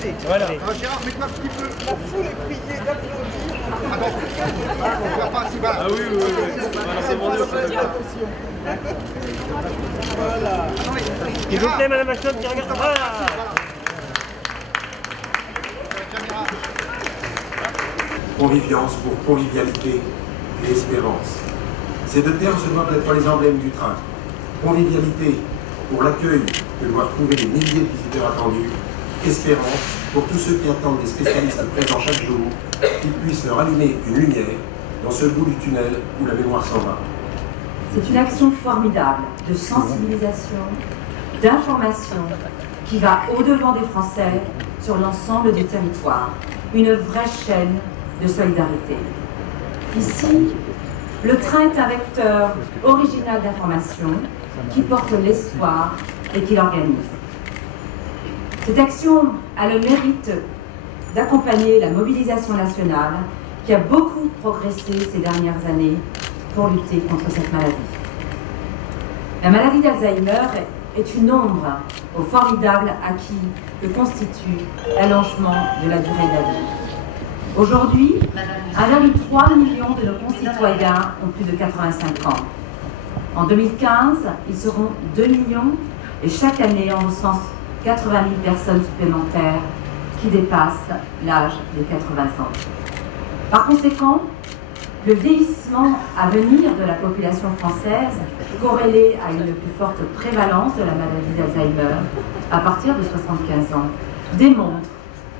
Allez, voilà. Gérard, mets-toi un petit peu. La foule est priée d'applaudir. Ah oui, oui, oui. Voilà, c'est bon, Attention. Voilà. S'il vous plaît, madame la chef, qui regarde. Voilà. Conviviance pour convivialité et espérance. Ces deux termes se doivent d'être les emblèmes du train. Convivialité pour l'accueil que doivent trouver les milliers de visiteurs attendus. Espérance pour tous ceux qui attendent des spécialistes présents chaque jour, qu'ils puissent leur allumer une lumière dans ce bout du tunnel où la mémoire s'en va. C'est une action formidable de sensibilisation, d'information qui va au-devant des Français sur l'ensemble du territoire. Une vraie chaîne de solidarité. Ici, le train est un vecteur original d'information qui porte l'espoir et qui l'organise. Cette action a le mérite d'accompagner la mobilisation nationale qui a beaucoup progressé ces dernières années pour lutter contre cette maladie. La maladie d'Alzheimer est une ombre au formidable acquis que constitue l'allongement de la durée de la vie. Aujourd'hui, 1,3 million de nos concitoyens ont plus de 85 ans. En 2015, ils seront 2 millions et chaque année, on recense 80 000 personnes supplémentaires qui dépassent l'âge de 80 ans. Par conséquent, le vieillissement à venir de la population française, corrélé à une plus forte prévalence de la maladie d'Alzheimer à partir de 75 ans, démontre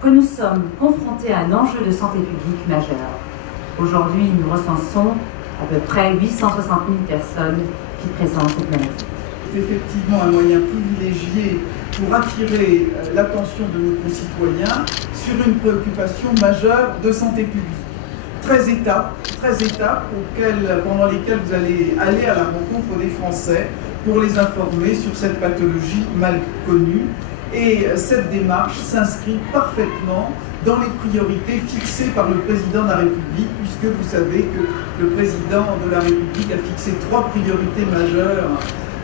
que nous sommes confrontés à un enjeu de santé publique majeur. Aujourd'hui, nous recensons à peu près 860 000 personnes qui présentent cette maladie. C'est effectivement un moyen privilégié pour attirer l'attention de nos concitoyens sur une préoccupation majeure de santé publique. 13 étapes pendant lesquelles vous allez aller à la rencontre des Français pour les informer sur cette pathologie mal connue. Et cette démarche s'inscrit parfaitement dans les priorités fixées par le président de la République, puisque vous savez que le président de la République a fixé 3 priorités majeures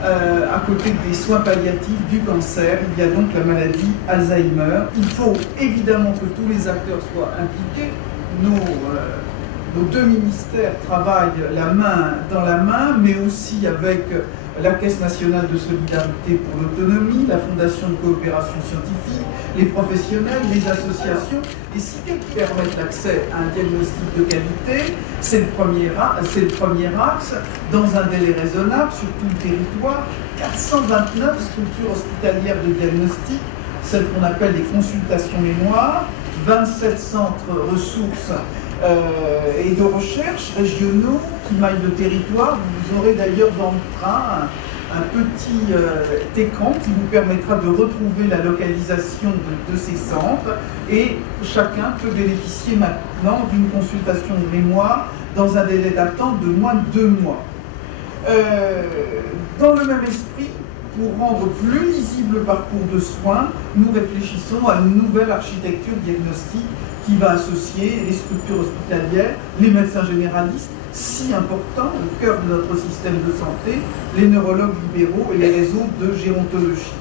à côté des soins palliatifs du cancer. Il y a donc la maladie Alzheimer. Il faut évidemment que tous les acteurs soient impliqués. Nos 2 ministères travaillent la main dans la main, mais aussi avec la Caisse nationale de solidarité pour l'autonomie, la Fondation de coopération scientifique, les professionnels, les associations. Et si elles permettent l'accès à un diagnostic de qualité, c'est le premier axe, dans un délai raisonnable sur tout le territoire. 429 structures hospitalières de diagnostic, celles qu'on appelle les consultations mémoire, 27 centres ressources et de recherche régionaux qui maillent le territoire. Vous aurez d'ailleurs dans le train un petit écran qui vous permettra de retrouver la localisation de ces centres, et chacun peut bénéficier maintenant d'une consultation de mémoire dans un délai d'attente de moins de 2 mois. Dans le même esprit, pour rendre plus lisible le parcours de soins, nous réfléchissons à une nouvelle architecture diagnostique qui va associer les structures hospitalières, les médecins généralistes, si importants au cœur de notre système de santé, les neurologues libéraux et les réseaux de gérontologie.